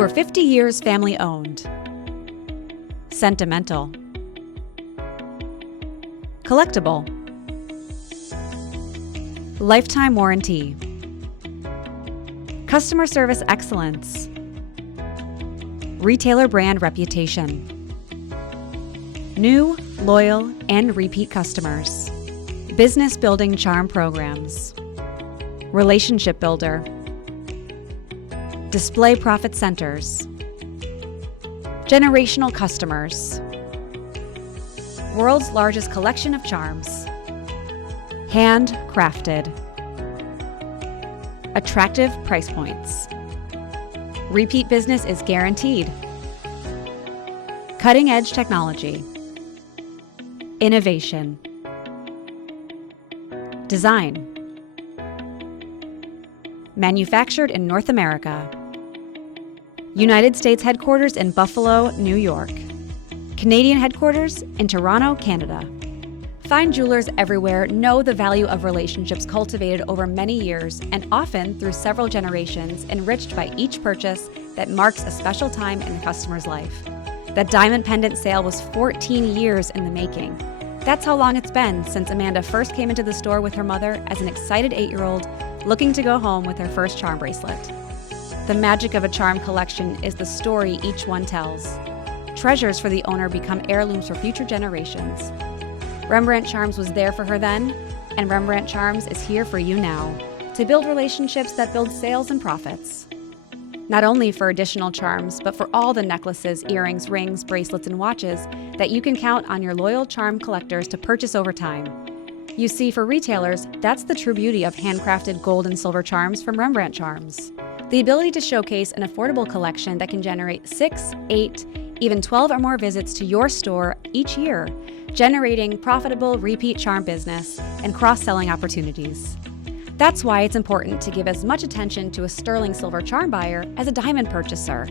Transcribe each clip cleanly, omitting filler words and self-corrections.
Over 50 years family owned. Sentimental. Collectible. Lifetime warranty. Customer service excellence. Retailer brand reputation. New, loyal, and repeat customers. Business building charm programs. Relationship builder. Display profit centers. Generational customers. World's largest collection of charms. Handcrafted. Attractive price points. Repeat business is guaranteed. Cutting-edge technology. Innovation. Design. Manufactured in North America. United States headquarters in Buffalo, New York. Canadian headquarters in Toronto, Canada. Fine jewelers everywhere know the value of relationships cultivated over many years and often through several generations, enriched by each purchase that marks a special time in the customer's life. That diamond pendant sale was 14 years in the making. That's how long it's been since Amanda first came into the store with her mother as an excited 8-year-old looking to go home with her first charm bracelet. The magic of a charm collection is the story each one tells. Treasures for the owner become heirlooms for future generations. Rembrandt Charms was there for her then, and Rembrandt Charms is here for you now, to build relationships that build sales and profits. Not only for additional charms, but for all the necklaces, earrings, rings, bracelets, and watches that you can count on your loyal charm collectors to purchase over time. You see, for retailers, that's the true beauty of handcrafted gold and silver charms from Rembrandt Charms. The ability to showcase an affordable collection that can generate 6, 8, even 12 or more visits to your store each year, generating profitable repeat charm business and cross-selling opportunities. That's why it's important to give as much attention to a sterling silver charm buyer as a diamond purchaser,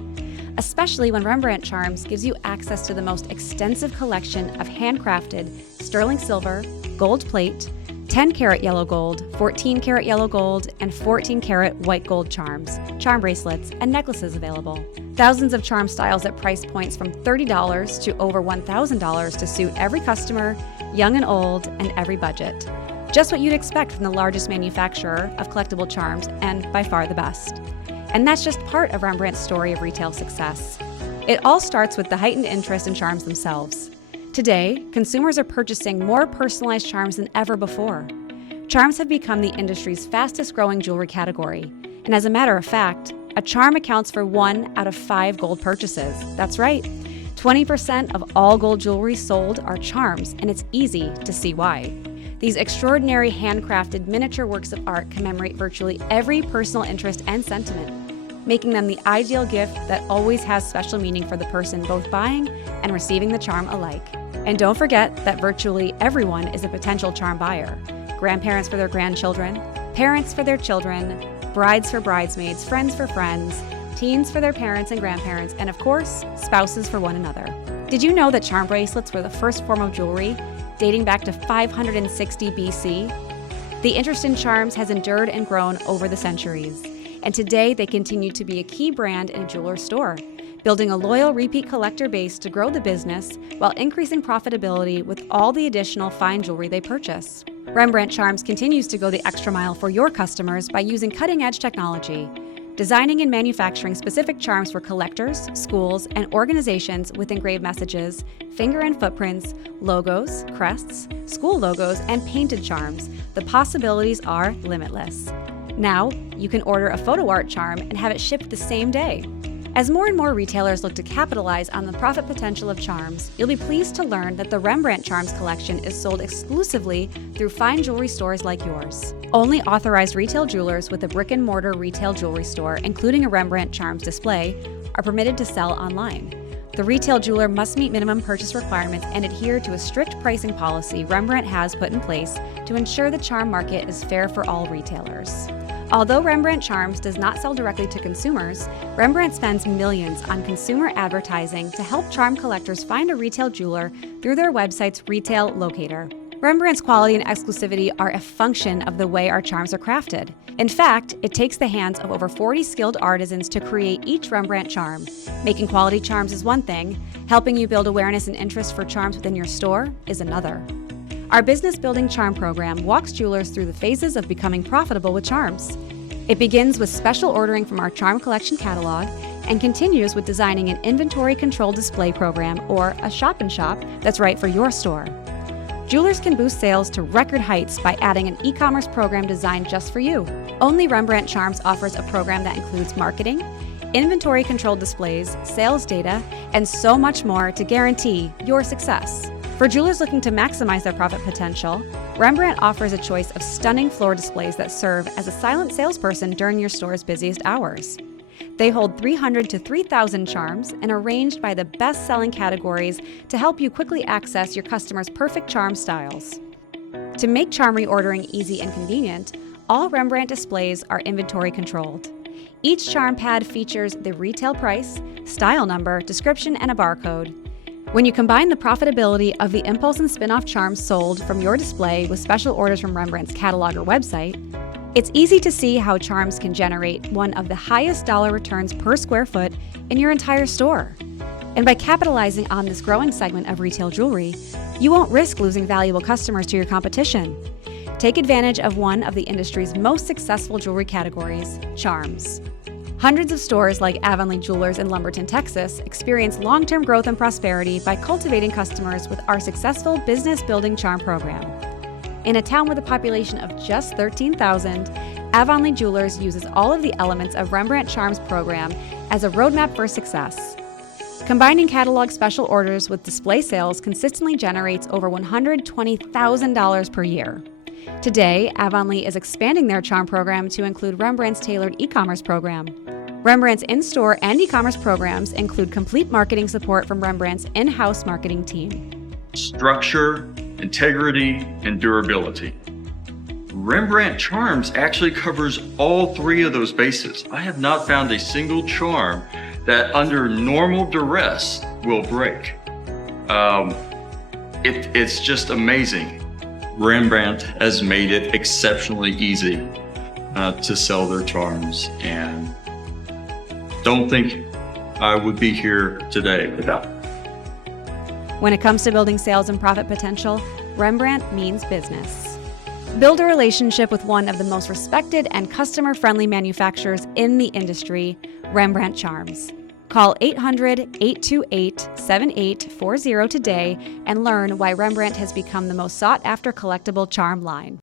especially when Rembrandt Charms gives you access to the most extensive collection of handcrafted sterling silver, gold plate, 10-karat yellow gold, 14-karat yellow gold, and 14-karat white gold charms, charm bracelets, and necklaces available. Thousands of charm styles at price points from $30 to over $1,000 to suit every customer, young and old, and every budget. Just what you'd expect from the largest manufacturer of collectible charms, and by far the best. And that's just part of Rembrandt's story of retail success. It all starts with the heightened interest in charms themselves. Today, consumers are purchasing more personalized charms than ever before. Charms have become the industry's fastest growing jewelry category. And as a matter of fact, a charm accounts for 1 out of 5 gold purchases. That's right. 20% of all gold jewelry sold are charms, and it's easy to see why. These extraordinary handcrafted miniature works of art commemorate virtually every personal interest and sentiment, making them the ideal gift that always has special meaning for the person both buying and receiving the charm alike. And don't forget that virtually everyone is a potential charm buyer. Grandparents for their grandchildren, parents for their children, brides for bridesmaids, friends for friends, teens for their parents and grandparents, and of course, spouses for one another. Did you know that charm bracelets were the first form of jewelry, dating back to 560 BC? The interest in charms has endured and grown over the centuries, and today they continue to be a key brand in a jeweler's store, building a loyal repeat collector base to grow the business while increasing profitability with all the additional fine jewelry they purchase. Rembrandt Charms continues to go the extra mile for your customers by using cutting-edge technology, designing and manufacturing specific charms for collectors, schools, and organizations with engraved messages, finger and footprints, logos, crests, school logos, and painted charms. The possibilities are limitless. Now, you can order a photo art charm and have it shipped the same day. As more and more retailers look to capitalize on the profit potential of charms, you'll be pleased to learn that the Rembrandt Charms collection is sold exclusively through fine jewelry stores like yours. Only authorized retail jewelers with a brick-and-mortar retail jewelry store, including a Rembrandt Charms display, are permitted to sell online. The retail jeweler must meet minimum purchase requirements and adhere to a strict pricing policy Rembrandt has put in place to ensure the charm market is fair for all retailers. Although Rembrandt Charms does not sell directly to consumers, Rembrandt spends millions on consumer advertising to help charm collectors find a retail jeweler through their website's retail locator. Rembrandt's quality and exclusivity are a function of the way our charms are crafted. In fact, it takes the hands of over 40 skilled artisans to create each Rembrandt charm. Making quality charms is one thing, helping you build awareness and interest for charms within your store is another. Our business building charm program walks jewelers through the phases of becoming profitable with charms. It begins with special ordering from our charm collection catalog and continues with designing an inventory control display program or a shop-in-shop that's right for your store. Jewelers can boost sales to record heights by adding an e-commerce program designed just for you. Only Rembrandt Charms offers a program that includes marketing, inventory control displays, sales data, and so much more to guarantee your success. For jewelers looking to maximize their profit potential, Rembrandt offers a choice of stunning floor displays that serve as a silent salesperson during your store's busiest hours. They hold 300 to 3,000 charms and are arranged by the best-selling categories to help you quickly access your customers' perfect charm styles. To make charm reordering easy and convenient, all Rembrandt displays are inventory controlled. Each charm pad features the retail price, style number, description, and a barcode. When you combine the profitability of the impulse and spin-off charms sold from your display with special orders from Rembrandt's catalog or website, it's easy to see how charms can generate one of the highest dollar returns per square foot in your entire store. And by capitalizing on this growing segment of retail jewelry, you won't risk losing valuable customers to your competition. Take advantage of one of the industry's most successful jewelry categories, charms. Hundreds of stores like Avonlea Jewelers in Lumberton, Texas, experience long-term growth and prosperity by cultivating customers with our successful business building charm program. In a town with a population of just 13,000, Avonlea Jewelers uses all of the elements of Rembrandt Charms program as a roadmap for success. Combining catalog special orders with display sales consistently generates over $120,000 per year. Today, Avonlea is expanding their charm program to include Rembrandt's tailored e-commerce program. Rembrandt's in-store and e-commerce programs include complete marketing support from Rembrandt's in-house marketing team. Structure, integrity, and durability. Rembrandt Charms actually covers all three of those bases. I have not found a single charm that under normal duress will break. It's just amazing. Rembrandt has made it exceptionally easy to sell their charms, and don't think I would be here today without it. When it comes to building sales and profit potential, Rembrandt means business. Build a relationship with one of the most respected and customer-friendly manufacturers in the industry, Rembrandt Charms. Call 800-828-7840 today and learn why Rembrandt has become the most sought-after collectible charm line.